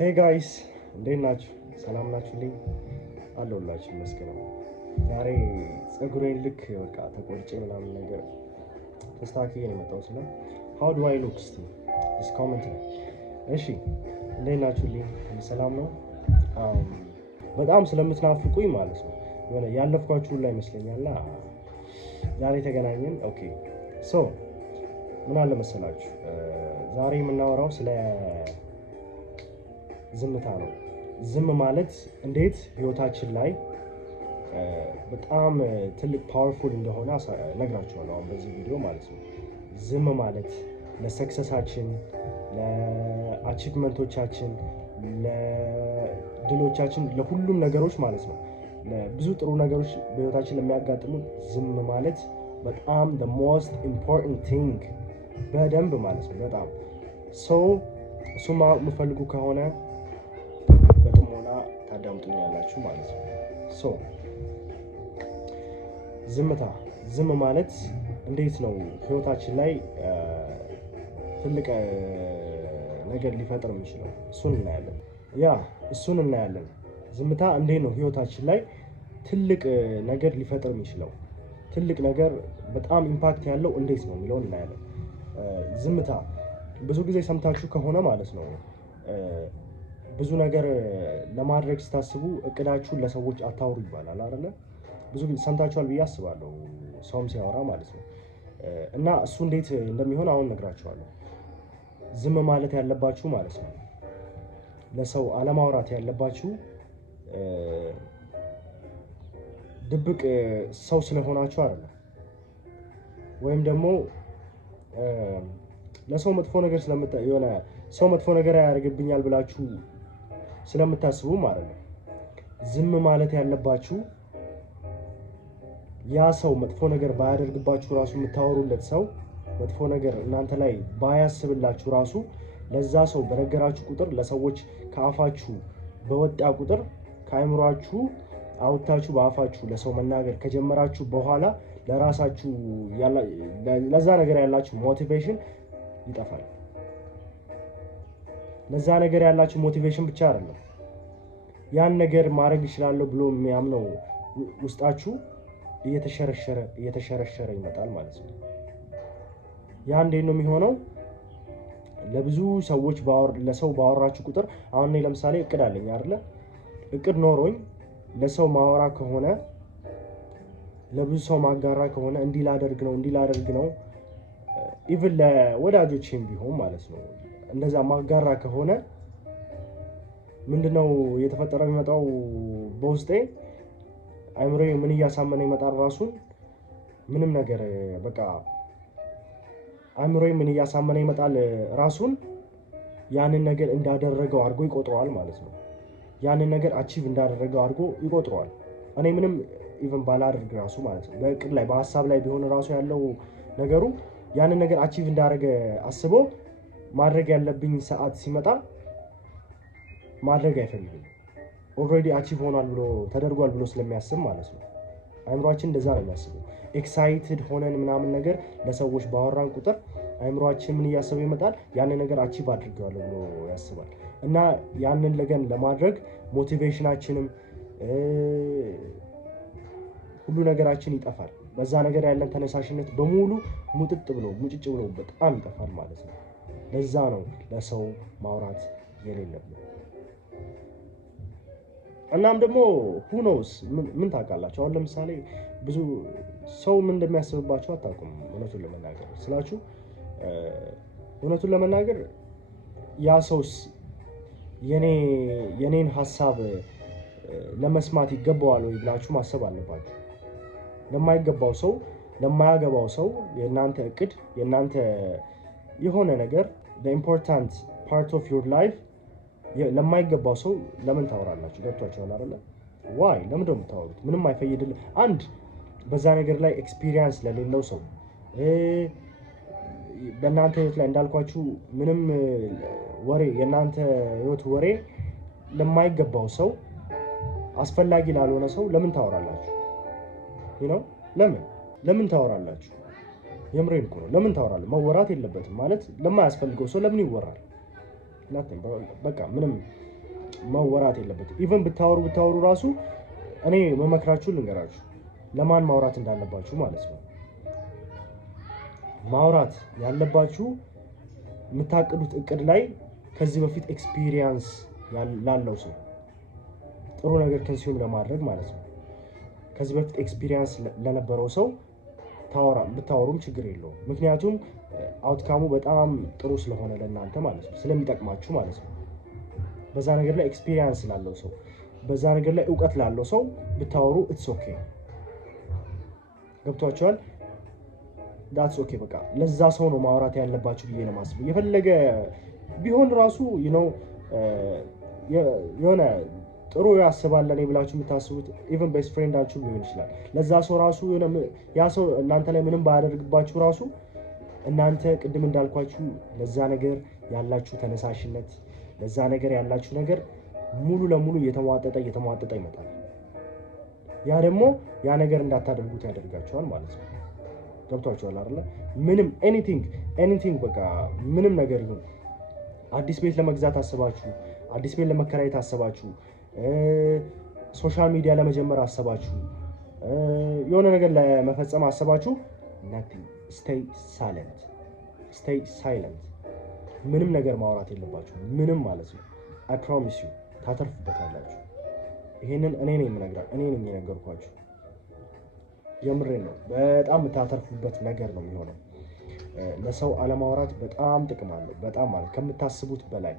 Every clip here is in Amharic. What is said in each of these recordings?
Hey guys, እንዴት ናችሁ? ሰላም ናችሁልኝ? አለሁላችሁ ይመስገን። ዛሬ ፀጉሬን ልክ በቃ ተቆርጬ ምናምን ነገር ተስተካክዬ ነው የመጣሁት እና how do I look still? just comment ነው። እሺ እንዴት ናችሁልኝ? ሰላም ነው? በጣም ስለምትናፍቁኝ ማለት ነው የሆነ ያለፍኳችሁ ሁላ ይመስለኛልና ዛሬ ተገናኘን። ኦኬ ሶ ምን አለ መሰላችሁ ዛሬ የምናወራው ስለ ዝምታ ነው። ዝም ማለት እንዴት ህይወታችን ላይ በጣም ትልቅ ፓወርፉል እንደሆነ ነግራችኋለሁ አሁን በዚህ ቪዲዮ ማለት ነው። ዝም ማለት ለሰክሰሳችን፣ ለአቺቭመንቶቻችን፣ ለድሎቻችን፣ ለሁሉም ነገሮች ማለት ነው ለብዙ ጥሩ ነገሮች በህይወታችን ለሚያጋጥሙ ዝም ማለት በጣም the most important thing በደንብ ማለት ነው በጣም እሱን ማወቅ የምፈልጉ ከሆነ በጥሞና ታዳምጡኛላችሁ ማለት ነው። ዝም ማለት እንዴት ነው ህይወታችን ላይ ትልቅ ነገር ሊፈጥር የሚችለው እሱን እናያለን። ዝምታ እንዴት ነው ህይወታችን ላይ ትልቅ ነገር ሊፈጥር የሚችለው ትልቅ ነገር በጣም ኢምፓክት ያለው እንዴት ነው የሚለውን እናያለን። ዝምታ ብዙ ጊዜ ሰምታችሁ ከሆነ ማለት ነው ብዙ ነገር ለማድረግ ስታስቡ እቅዳችሁን ለሰዎች አታውሩ ይባላል አይደለ? ብዙ ጊዜ ሰምታችኋል ብዬ አስባለሁ ሰውም ሲያወራ ማለት ነው። እና እሱ እንዴት እንደሚሆን አሁን ነግራችኋለሁ። ዝም ማለት ያለባችሁ ማለት ነው ለሰው አለማውራት ያለባችሁ ድብቅ ሰው ስለሆናችሁ አይደለም፣ ወይም ደግሞ ለሰው መጥፎ ነገር የሆነ ሰው መጥፎ ነገር ያደርግብኛል ብላችሁ ስለምታስቡ ማለት ነው። ዝም ማለት ያለባችሁ ያ ሰው መጥፎ ነገር ባያደርግባችሁ ራሱ የምታወሩለት ሰው መጥፎ ነገር እናንተ ላይ ባያስብላችሁ ራሱ ለዛ ሰው በነገራችሁ ቁጥር ለሰዎች ከአፋችሁ በወጣ ቁጥር ከአእምሯችሁ አውጥታችሁ በአፋችሁ ለሰው መናገር ከጀመራችሁ በኋላ ለራሳችሁ ለዛ ነገር ያላችሁ ሞቲቬሽን ይጠፋል። ለዛ ነገር ያላችሁ ሞቲቬሽን ብቻ አይደለም ያን ነገር ማድረግ ይችላል ብሎ የሚያምነው ውስጣችሁ እየተሸረሸረ ይመጣል ማለት ነው። ያ እንዴት ነው የሚሆነው? ለብዙ ሰዎች ለሰው ባወራችሁ ቁጥር አሁን እኔ ለምሳሌ እቅድ አለኝ አይደለ? እቅድ ኖሮኝ ለሰው ማወራ ከሆነ ለብዙ ሰው ማጋራ ከሆነ እንዲህ ላደርግ ነው ኢቭን ለወዳጆቼም ቢሆን ማለት ነው እንደዛ ማጋራ ከሆነ ምንድነው እየተፈጠረ የሚመጣው? በውስጤ አይምሮዬ ምን እያሳመነ ይመጣል? ራሱን ምንም ነገር በቃ አይምሮዬ ምን እያሳመነ ይመጣል? ራሱን ያንን ነገር እንዳደረገው አድርጎ ይቆጥረዋል ማለት ነው። ያንን ነገር አቺቭ እንዳደረገው አድርጎ ይቆጥረዋል። እኔ ምንም ኢቭን ባላደርግ ራሱ ማለት ነው በእቅድ ላይ በሀሳብ ላይ ቢሆን ራሱ ያለው ነገሩ ያንን ነገር አቺቭ እንዳደረገ አስቦ ማድረግ ያለብኝ ሰዓት ሲመጣ ማድረግ አይፈልግም። ኦልሬዲ አቺቭ ሆኗል ብሎ ተደርጓል ብሎ ስለሚያስብ ማለት ነው። አይምሮአችን እንደዛ ነው የሚያስበው። ኤክሳይትድ ሆነን ምናምን ነገር ለሰዎች ባወራን ቁጥር አይምሮአችን ምን እያሰበ ይመጣል? ያንን ነገር አቺቭ አድርጌዋለሁ ብሎ ያስባል። እና ያንን ለገን ለማድረግ ሞቲቬሽናችንም ሁሉ ነገራችን ይጠፋል። በዛ ነገር ያለን ተነሳሽነት በሙሉ ሙጭጭ ብሎ በጣም ይጠፋል ማለት ነው። ለዛ ነው ለሰው ማውራት የሌለብን። እናም ደግሞ who knows ምን ታውቃላችሁ? አሁን ለምሳሌ ብዙ ሰው ምን እንደሚያስብባችሁ አታውቁም። እውነቱን ለመናገር ያ ሰውስ የኔን ሀሳብ ለመስማት ይገባዋል ወይ ብላችሁ ማሰብ አለባችሁ። ለማይገባው ሰው ለማያገባው ሰው የእናንተ እቅድ የእናንተ የሆነ ነገር the important part of your life ለማይገባው ሰው ለምን ታወራላችሁ? ገብቷችኋል አይደለ? why ለምን ደም ታወሩት? ምንም አይፈይድልህ። አንድ በዛ ነገር ላይ ኤክስፒሪየንስ ለሌለው ሰው በእናንተ ህይወት ላይ እንዳልኳችሁ ምንም ወሬ የእናንተ ህይወት ወሬ ለማይገባው ሰው አስፈላጊ ላልሆነ ሰው ለምን ታወራላችሁ? ለምን ታወራላችሁ? የምሬን እኮ ነው። ለምን ታወራለህ? መወራት የለበትም ማለት ለማያስፈልገው ሰው ለምን ይወራል? በቃ ምንም መወራት የለበትም። ኢቨን ብታወሩ ራሱ እኔ መመክራችሁ ልንገራችሁ ለማን ማውራት እንዳለባችሁ ማለት ነው። ማውራት ያለባችሁ የምታቅዱት እቅድ ላይ ከዚህ በፊት ኤክስፒሪየንስ ላለው ሰው ጥሩ ነገር ኮንሱም ለማድረግ ማለት ነው። ከዚህ በፊት ኤክስፒሪየንስ ለነበረው ሰው ብታወሩም ችግር የለውም። ምክንያቱም አውትካሙ በጣም ጥሩ ስለሆነ ለእናንተ ማለት ነው፣ ስለሚጠቅማችሁ ማለት ነው። በዛ ነገር ላይ ኤክስፒሪየንስ ላለው ሰው፣ በዛ ነገር ላይ እውቀት ላለው ሰው ብታወሩ ኢትስ ኦኬ። ገብቷችኋል? ዳትስ ኦኬ። በቃ ለዛ ሰው ነው ማውራት ያለባችሁ ብዬ ነው የማስበው። የፈለገ ቢሆን ራሱ የሆነ ጥሩ ያስባል ለኔ ብላችሁ የምታስቡት ኢቨን ቤስት ፍሬንዳችሁ ሊሆን ይችላል። ለዛ ሰው ራሱ ያ ሰው እናንተ ላይ ምንም ባያደርግባችሁ ራሱ እናንተ ቅድም እንዳልኳችሁ ለዛ ነገር ያላችሁ ተነሳሽነት፣ ለዛ ነገር ያላችሁ ነገር ሙሉ ለሙሉ እየተሟጠጠ ይመጣል። ያ ደግሞ ያ ነገር እንዳታደርጉት ያደርጋችኋል ማለት ነው። ገብቷችኋል አይደለ? ምንም ኤኒቲንግ በቃ ምንም ነገር ይሁን አዲስ ቤት ለመግዛት አስባችሁ፣ አዲስ ቤት ለመከራየት አስባችሁ፣ ሶሻል ሚዲያ ለመጀመር አስባችሁ፣ የሆነ ነገር ለመፈጸም አስባችሁ nothing stay silent ምንም ነገር ማውራት የለባችሁ። ምንም ማለት ነው። I promise you ታተርፉበታላችሁ። ይሄንን እኔ ነኝ የነገርኳችሁ። የምሬን ነው። በጣም የምታተርፉበት ነገር ነው የሚሆነው። ለሰው አለማውራት በጣም ጥቅም አለው። በጣም ማለት ከምታስቡት በላይ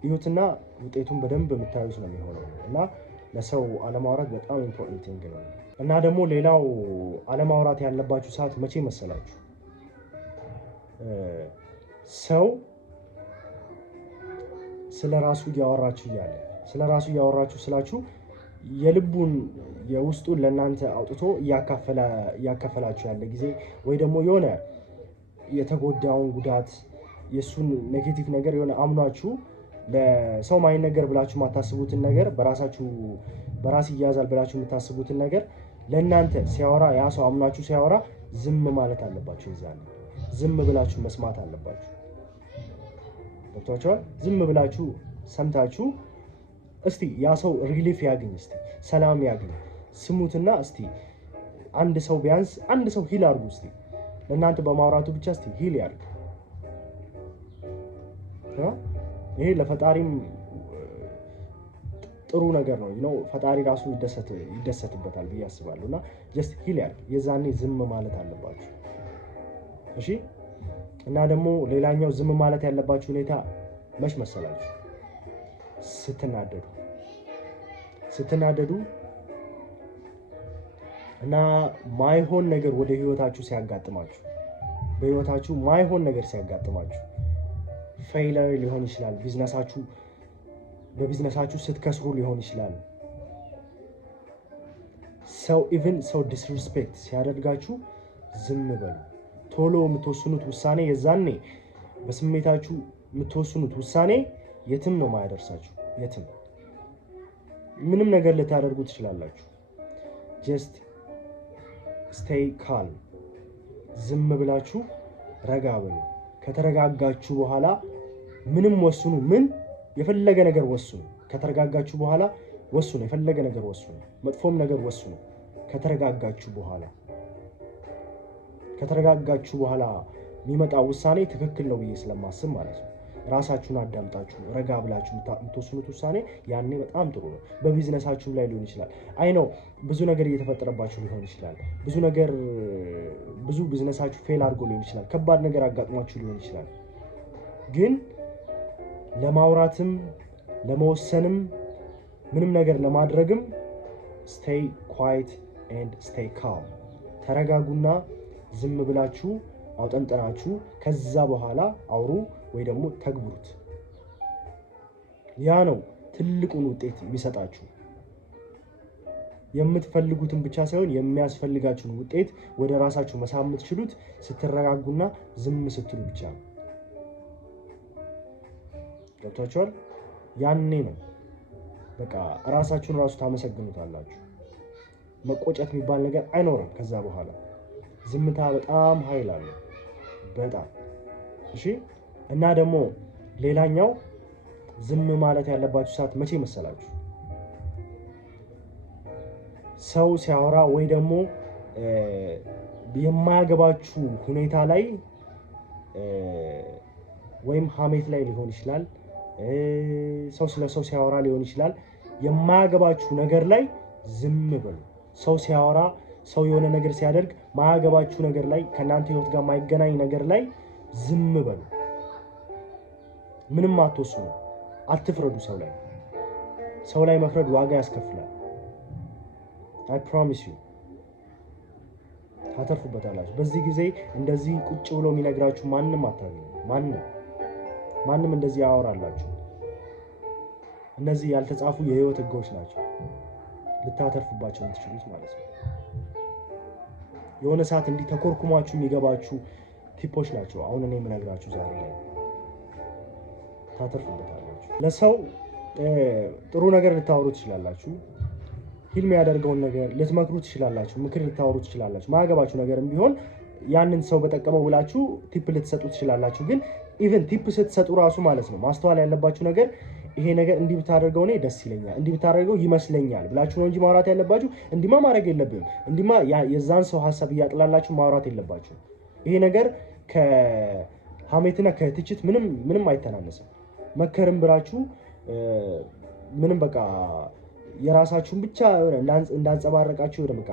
ይሁትና ውጤቱን በደንብ የምታዩት ነው የሚሆነው እና ለሰው አለማውራት በጣም ኢምፖርታንት ቲንግ ነው። እና ደግሞ ሌላው አለማውራት ያለባችሁ ሰዓት መቼ መሰላችሁ? ሰው ስለራሱ እያወራችሁ ስላችሁ የልቡን የውስጡን ለእናንተ አውጥቶ እያካፈላችሁ ያለ ጊዜ ወይ ደግሞ የሆነ የተጎዳውን ጉዳት የእሱን ኔጌቲቭ ነገር የሆነ አምኗችሁ ለሰው ማይነገር ብላችሁ የማታስቡትን ነገር በራስ ይያዛል ብላችሁ የምታስቡትን ነገር ለእናንተ ሲያወራ ያ ሰው አምኗችሁ ሲያወራ ዝም ማለት አለባችሁ። ይዛል ዝም ብላችሁ መስማት አለባችሁ። ገብቷችኋል? ዝም ብላችሁ ሰምታችሁ እስቲ ያ ሰው ሪሊፍ ያግኝ፣ እስቲ ሰላም ያግኝ፣ ስሙትና እስቲ አንድ ሰው ቢያንስ አንድ ሰው ሂል አድርጉ። እስቲ ለእናንተ በማውራቱ ብቻ እስቲ ሂል ያድርግ። ይሄ ለፈጣሪም ጥሩ ነገር ነው። ፈጣሪ ራሱ ይደሰትበታል ብዬ አስባለሁ። እና ጀስት ሂል ያድርግ። የዛኔ ዝም ማለት አለባችሁ። እሺ። እና ደግሞ ሌላኛው ዝም ማለት ያለባችሁ ሁኔታ መች መሰላችሁ? ስትናደዱ እና ማይሆን ነገር ወደ ህይወታችሁ ሲያጋጥማችሁ፣ በህይወታችሁ ማይሆን ነገር ሲያጋጥማችሁ፣ ፌይለር ሊሆን ይችላል፣ በቢዝነሳችሁ ስትከስሩ ሊሆን ይችላል፣ ሰው ዲስሪስፔክት ሲያደርጋችሁ ዝም በሉ። ቶሎ የምትወስኑት ውሳኔ የዛኔ በስሜታችሁ የምትወስኑት ውሳኔ የትም ነው ማያደርሳችሁ። የትም ምንም ነገር ልታደርጉ ትችላላችሁ። ጀስት ስቴይ ካልም፣ ዝም ብላችሁ ረጋ በሉ። ከተረጋጋችሁ በኋላ ምንም ወስኑ፣ የፈለገ ነገር ወስኑ። ከተረጋጋችሁ በኋላ ወስኑ፣ የፈለገ ነገር ወስኑ፣ መጥፎም ነገር ወስኑ። ከተረጋጋችሁ በኋላ የሚመጣው ውሳኔ ትክክል ነው ብዬ ስለማስብ ማለት ነው። ራሳችሁን አዳምጣችሁ ረጋ ብላችሁ የምትወስኑት ውሳኔ ያኔ በጣም ጥሩ ነው። በቢዝነሳችሁም ላይ ሊሆን ይችላል። አይ ነው ብዙ ነገር እየተፈጠረባችሁ ሊሆን ይችላል። ብዙ ቢዝነሳችሁ ፌል አድርጎ ሊሆን ይችላል። ከባድ ነገር አጋጥሟችሁ ሊሆን ይችላል። ግን ለማውራትም ለመወሰንም ምንም ነገር ለማድረግም ስቴይ ኳይት ኤንድ ስቴይ ካልም፣ ተረጋጉና ዝም ብላችሁ አውጠንጥናችሁ ከዛ በኋላ አውሩ ወይ ደግሞ ተግብሩት። ያ ነው ትልቁን ውጤት የሚሰጣችሁ። የምትፈልጉትን ብቻ ሳይሆን የሚያስፈልጋችሁን ውጤት ወደ ራሳችሁ መሳብ የምትችሉት ስትረጋጉና ዝም ስትሉ ብቻ ነው። ገብቷችኋል? ያኔ ነው በቃ ራሳችሁን ራሱ ታመሰግኑታላችሁ። መቆጨት የሚባል ነገር አይኖርም ከዛ በኋላ። ዝምታ በጣም ኃይል አለው በጣም። እሺ። እና ደግሞ ሌላኛው ዝም ማለት ያለባችሁ ሰዓት መቼ መሰላችሁ? ሰው ሲያወራ ወይ ደግሞ የማያገባችሁ ሁኔታ ላይ ወይም ሀሜት ላይ ሊሆን ይችላል፣ ሰው ስለ ሰው ሲያወራ ሊሆን ይችላል። የማያገባችሁ ነገር ላይ ዝም በሉ። ሰው ሲያወራ፣ ሰው የሆነ ነገር ሲያደርግ ማያገባችሁ ነገር ላይ፣ ከእናንተ ህይወት ጋር ማይገናኝ ነገር ላይ ዝም በሉ። ምንም አትወስኑ፣ አትፍረዱ። ሰው ላይ መፍረድ ዋጋ ያስከፍላል። አይ ፕሮሚስ ዩ ታተርፉበታላችሁ። በዚህ ጊዜ እንደዚህ ቁጭ ብሎ የሚነግራችሁ ማንም አታገኙ። ማንም እንደዚህ ያወራላችሁ። እነዚህ ያልተጻፉ የህይወት ህጎች ናቸው፣ ልታተርፉባቸው የምትችሉት ማለት ነው። የሆነ ሰዓት እንዲህ ተኮርኩማችሁ የሚገባችሁ ቲፖች ናቸው አሁን እኔ የምነግራችሁ ዛሬ ላይ። ታተርፉበታላችሁ። ለሰው ጥሩ ነገር ልታወሩ ትችላላችሁ። ፊልም ያደርገውን ነገር ልትመክሩ ትችላላችሁ። ምክር ልታወሩ ትችላላችሁ። ማያገባችሁ ነገርም ቢሆን ያንን ሰው በጠቀመው ብላችሁ ቲፕ ልትሰጡ ትችላላችሁ። ግን ኢቭን ቲፕ ስትሰጡ ራሱ ማለት ነው ማስተዋል ያለባችሁ ነገር ይሄ ነገር እንዲህ ብታደርገው እኔ ደስ ይለኛል፣ እንዲህ ብታደርገው ይመስለኛል ብላችሁ ነው እንጂ ማውራት ያለባችሁ እንዲማ ማድረግ የለብንም እንዲማ የዛን ሰው ሀሳብ እያጥላላችሁ ማውራት የለባችሁ። ይሄ ነገር ከሀሜትና ከትችት ምንም አይተናነስም። መከርም ብላችሁ ምንም በቃ የራሳችሁን ብቻ እንዳንጸባረቃችሁ በቃ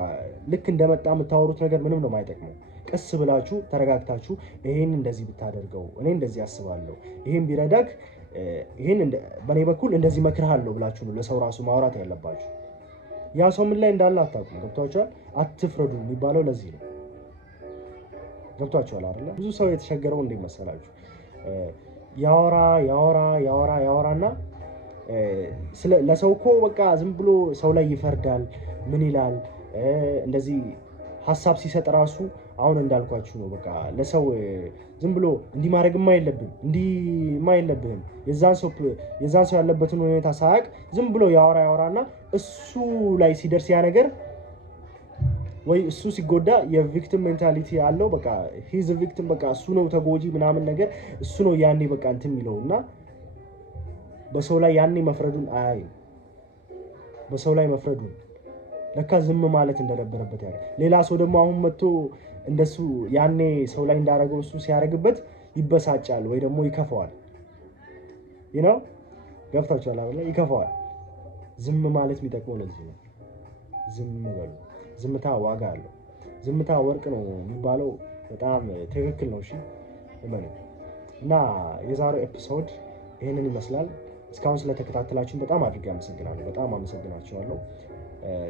ልክ እንደመጣ የምታወሩት ነገር ምንም ነው የማይጠቅመው። ቀስ ብላችሁ ተረጋግታችሁ ይሄን እንደዚህ ብታደርገው እኔ እንደዚህ አስባለሁ፣ ይሄን ቢረዳክ ይሄን በኔ በኩል እንደዚህ መክርሃለሁ ብላችሁ ነው ለሰው ራሱ ማውራት ያለባችሁ። ያ ሰው ምን ላይ እንዳለ አታውቁም። ገብቷችኋል? አትፍረዱ የሚባለው ለዚህ ነው። ገብቷችኋል አይደለ? ብዙ ሰው የተቸገረው እንዴት መሰላችሁ? ያወራና ለሰው እኮ በቃ ዝም ብሎ ሰው ላይ ይፈርዳል። ምን ይላል? እንደዚህ ሀሳብ ሲሰጥ ራሱ አሁን እንዳልኳችሁ ነው። በቃ ለሰው ዝም ብሎ እንዲህ ማድረግማ የለብህም የዛን ሰው ያለበትን ሁኔታ ሳያውቅ ዝም ብሎ ያወራና እሱ ላይ ሲደርስ ያ ነገር ወይ እሱ ሲጎዳ የቪክቲም ሜንታሊቲ አለው። በቃ ሂዝ ቪክቲም፣ በቃ እሱ ነው ተጎጂ ምናምን ነገር እሱ ነው ያኔ በቃ እንትን የሚለውና በሰው ላይ ያኔ መፍረዱን አያይም። በሰው ላይ መፍረዱን ለካ ዝም ማለት እንደነበረበት ያለ ሌላ ሰው ደግሞ አሁን መጥቶ እንደሱ ያኔ ሰው ላይ እንዳረገው እሱ ሲያረግበት ይበሳጫል ወይ ደግሞ ይከፋዋል። ገብታችኋል አይደል? ይከፋዋል። ዝም ማለት የሚጠቅመው ለዚህ ነው። ዝም በሉ። ዝምታ ዋጋ አለው። ዝምታ ወርቅ ነው የሚባለው በጣም ትክክል ነው። እሺ እና የዛሬው ኤፒሶድ ይሄንን ይመስላል። እስካሁን ስለተከታተላችሁን በጣም አድርጌ አመሰግናለሁ። በጣም አመሰግናችኋለሁ።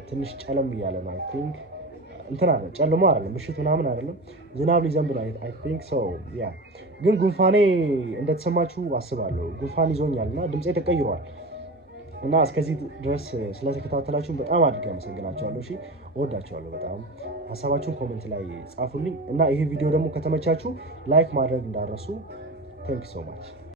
ትንሽ ጨለም እያለ ነው። አይ ቲንክ እንትን አለ ጨልሞ አይደለም ምሽት ምናምን አይደለም፣ ዝናብ ሊዘንብ ነው። አይ ቲንክ ሶ ያ። ግን ጉንፋኔ እንደተሰማችሁ አስባለሁ። ጉንፋን ይዞኛልና ድምጼ ተቀይሯል። እና እስከዚህ ድረስ ስለተከታተላችሁን በጣም አድርጌ አመሰግናችኋለሁ። እሺ እወዳችኋለሁ በጣም። ሀሳባችሁን ኮሜንት ላይ ጻፉልኝ እና ይሄ ቪዲዮ ደግሞ ከተመቻችሁ ላይክ ማድረግ እንዳረሱ። ቴንክ ሶ ማች